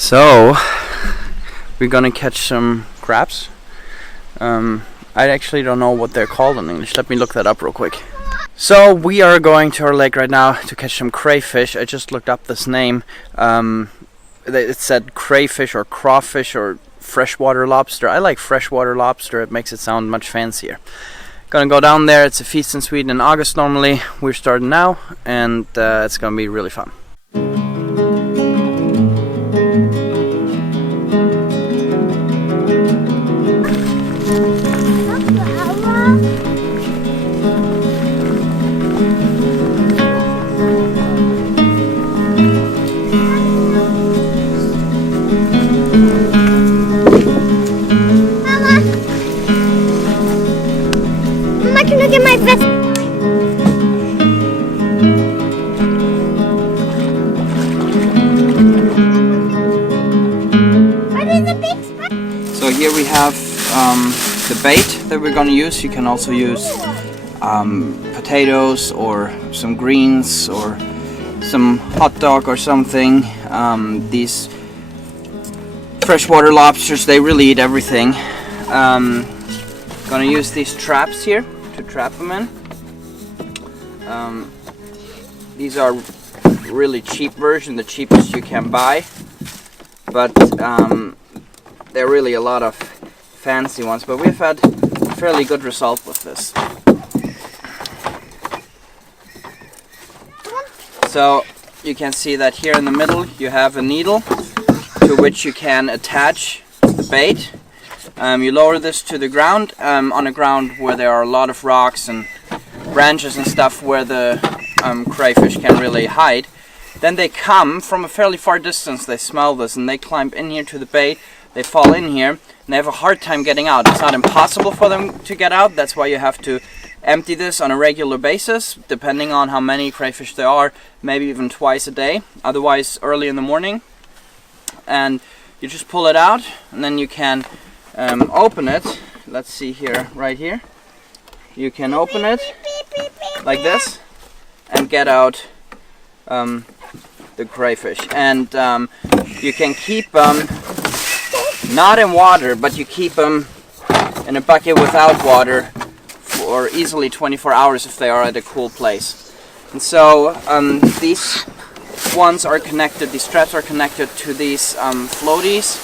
So we're gonna catch some crabs. I actually don't know what they're called in English. Let me look that up real quick. So we are going to our lake right now to catch some crayfish. I just looked up this name. It said crayfish or crawfish or freshwater lobster. I like freshwater lobster. It makes it sound much fancier. Gonna go down there. It's a feast in Sweden in August normally. We're starting now, and it's gonna be really fun. Look at my vest. What is a big spot? So here we have the bait that we're going to use. You can also use potatoes or some greens or some hot dog or something. These freshwater lobsters, they really eat everything. Gonna use these traps here to trap them in. These are really cheap version, the cheapest you can buy, but there are really a lot of fancy ones, but we've had a fairly good result with this. So you can see that here in the middle you have a needle to which you can attach the bait. You lower this to the ground, on a ground where there are a lot of rocks and branches and stuff where the crayfish can really hide. Then they come from a fairly far distance, they smell this, and they climb in here to the bait, they fall in here, and they have a hard time getting out. It's not impossible for them to get out, that's why you have to empty this on a regular basis, depending on how many crayfish there are, maybe even twice a day, otherwise early in the morning. And you just pull it out, and then you can open it. Let's see here, right here. You can open it like this and get out the crayfish. And you can keep them not in water, but you keep them in a bucket without water for easily 24 hours if they are at a cool place. And so these ones are connected, these straps are connected to these floaties.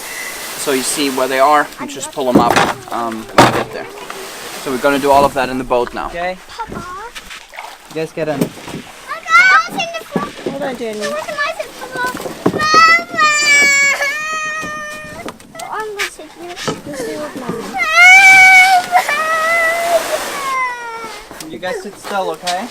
So you see where they are, you just pull them up when you get there. So we're going to do all of that in the boat now. Okay? You guys get in. Hold on, Jenny. You guys sit still, okay?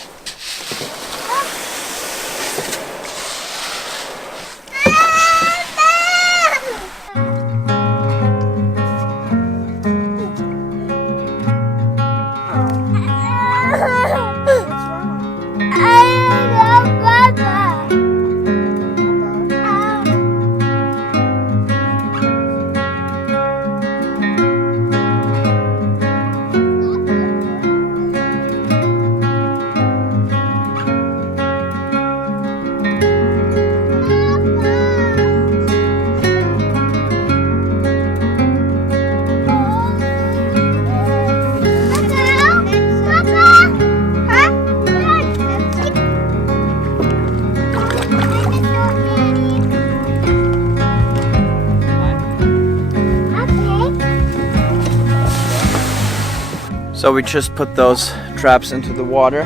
So we just put those traps into the water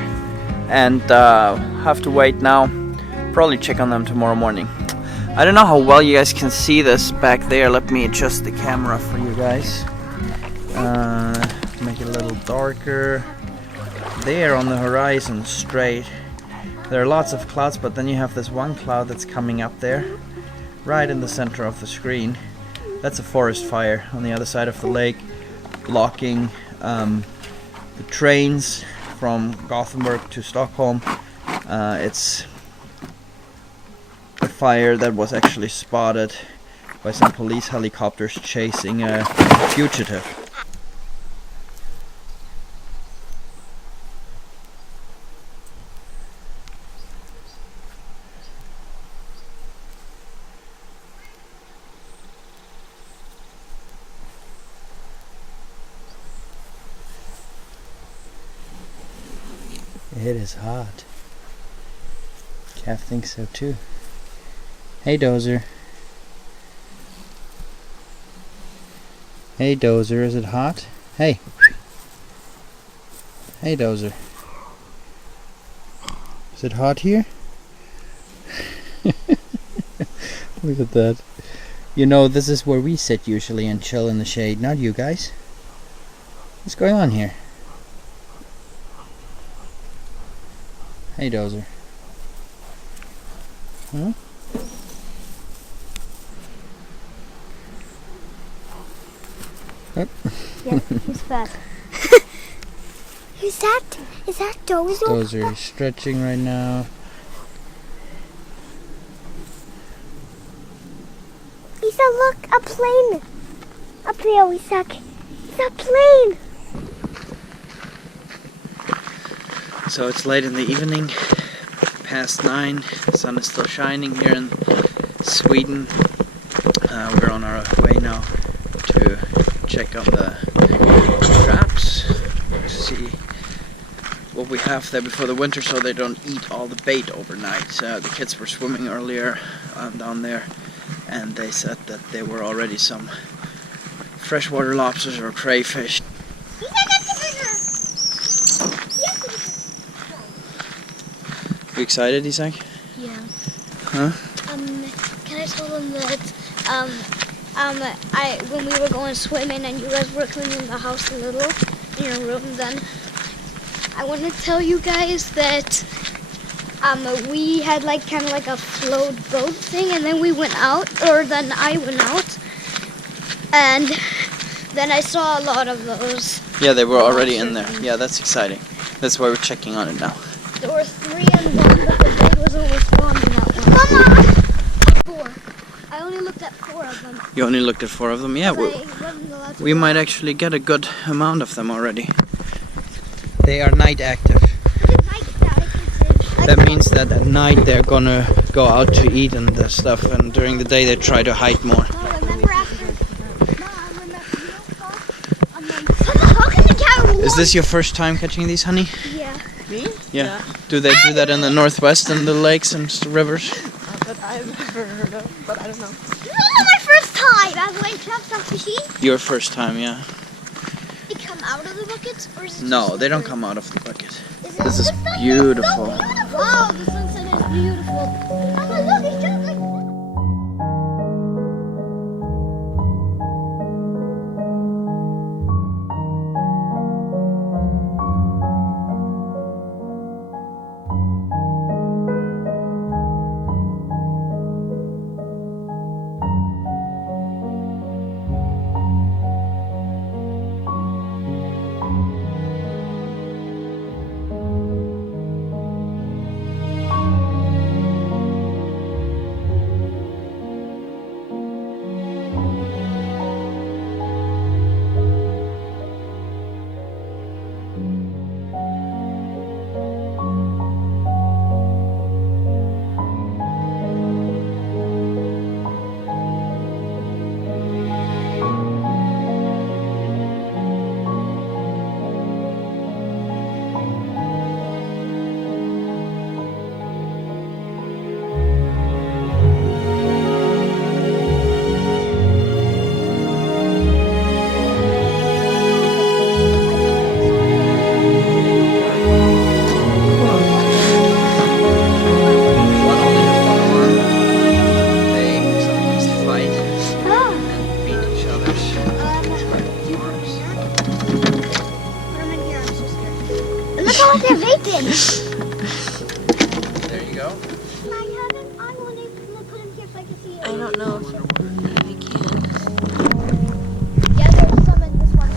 and have to wait now. Probably check on them tomorrow morning. I don't know how well you guys can see this back there. Let me adjust the camera for you guys. Make it a little darker. There on the horizon, straight. There are lots of clouds, but then you have this one cloud that's coming up there, right in the center of the screen. That's a forest fire on the other side of the lake, blocking the trains from Gothenburg to Stockholm. It's a fire that was actually spotted by some police helicopters chasing a fugitive. It is hot. Calf thinks so too. Hey Dozer. Hey Dozer, is it hot? Hey. Hey Dozer. Is it hot here? Look at that. You know, this is where we sit usually and chill in the shade, not you guys. What's going on here? Hey Dozer. Huh? Oh. Yeah, he's fat. Is that Dozer? Dozer is stretching right now. Isa, look, a plane. Up there, Isa. It's a plane. So it's late in the evening, past 9. The sun is still shining here in Sweden. We're on our way now to check on the traps, to see what we have there before the winter so they don't eat all the bait overnight. The kids were swimming earlier down there, and they said that there were already some freshwater lobsters or crayfish. You excited, Isaac? Yeah. Huh? Can I tell them that when we were going swimming and you guys were cleaning the house a little in your room, then I want to tell you guys that we had like kind of like a float boat thing, and then we went out, or then I went out, and then I saw a lot of those. Yeah, they were already in there. Yeah, that's exciting. That's why we're checking on it now. There were 3 and 1, but the bait was almost gone in that one. 4. I only looked at 4 of them. You only looked at 4 of them? Yeah, we might actually get a good amount of them already. They are night active. That means that at night they're gonna go out to eat and stuff, and during the day they try to hide more. Is this your first time catching these, honey? Yeah. Me? Yeah. Do they do that in the northwest in the lakes and rivers? That I've never heard of, but I don't know. This is my first time. I went to fishing. Your first time, yeah. They come out of the buckets, or is it No, they don't come out of the bucket. This is beautiful. Wow, the sunset is beautiful. Mama, look, it's just like... They're vaping. There you go. I want to put him here so I can see it. I don't know if we can. Yeah, there's some in this one.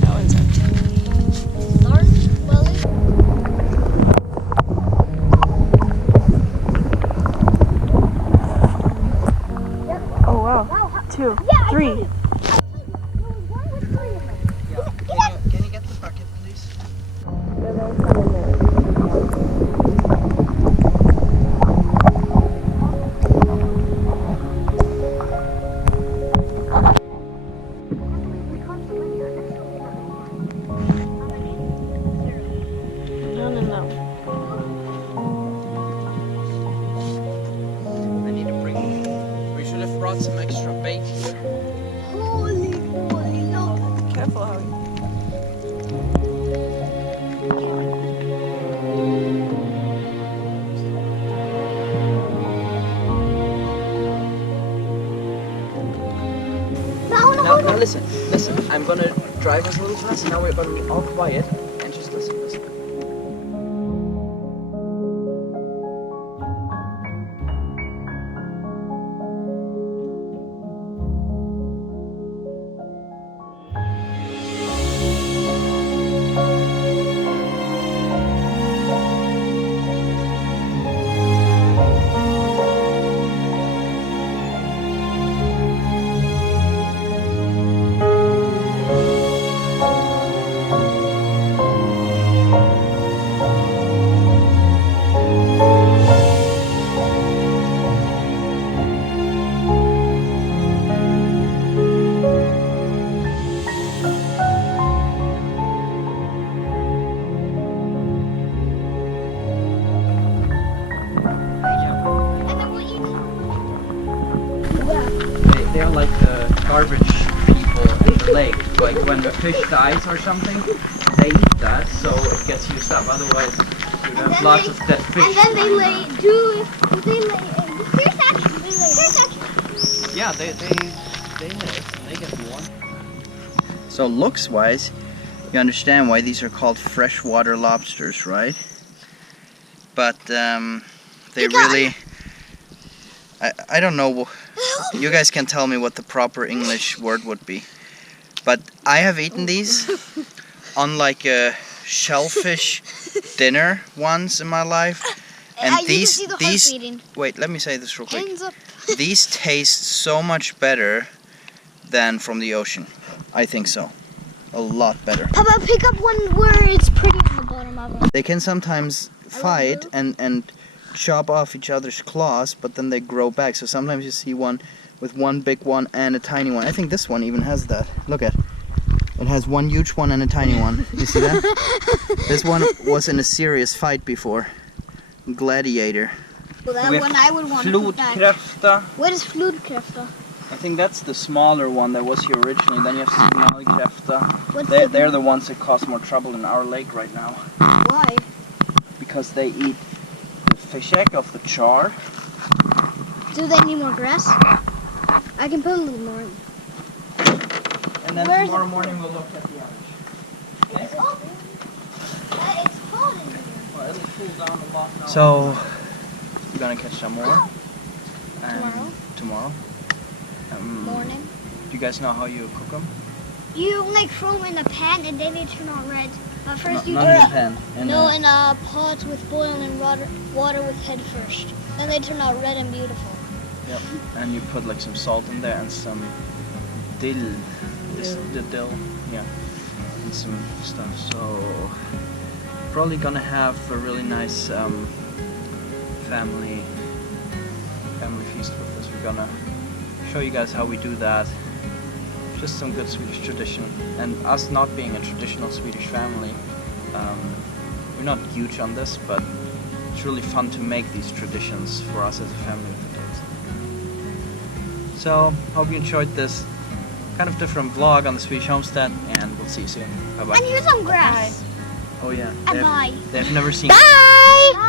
That one's empty. Orange, Lily. Oh wow. 2, 3. Can you get the bucket, please? bait here. Holy moly, look. Careful how you... Now listen. I'm gonna drive us a little fast. Now we're gonna be all quiet and just listen. They're like the garbage people in the lake. Like when the fish dies or something, they eat that, so it gets used up. Otherwise, you have lots of dead fish. And then they lay. Here's actually. Yeah, they live and they get warm. So looks-wise, you understand why these are called freshwater lobsters, right? But they really. I don't know. You guys can tell me what the proper English word would be. But I have eaten these on like a shellfish dinner once in my life. And these wait, let me say this real quick. These taste so much better than from the ocean. I think so. A lot better. How about pick up one where it's pretty on the bottom of it? They can sometimes fight and chop off each other's claws, but then they grow back. So sometimes you see one with one big one and a tiny one. I think this one even has that. Look at it. Has one huge one and a tiny one. You see that? This one was in a serious fight before. Gladiator. Well, that one I would want to put back. Flodkräfta. What is flodkräfta? I think that's the smaller one that was here originally. Then you have signalkräfta. They're They're the ones that cause more trouble in our lake right now. Why? Because they eat the fish egg of the char. Do they need more grass? I can put a little more in. And then Where's tomorrow morning we'll look at the average. Okay? It's cold in here. Well, it'll cool down a lot now. So, we're gonna catch some more. Tomorrow? Morning. Do you guys know how you cook them? You like throw them in a pan and then they turn out red. First you Not in a pan. in a pot with boiling water with head first. Then they turn out red and beautiful. Yep. And you put like some salt in there and some dill. The dill. Yeah. And some stuff. So probably gonna have a really nice family feast with this. We're gonna show you guys how we do that. Just some good Swedish tradition. And us not being a traditional Swedish family, we're not huge on this, but it's really fun to make these traditions for us as a family. So, hope you enjoyed this kind of different vlog on the Swedish Homestead, and we'll see you soon. Bye bye. And here's some grass. Oh yeah. And bye. They've never seen. Bye.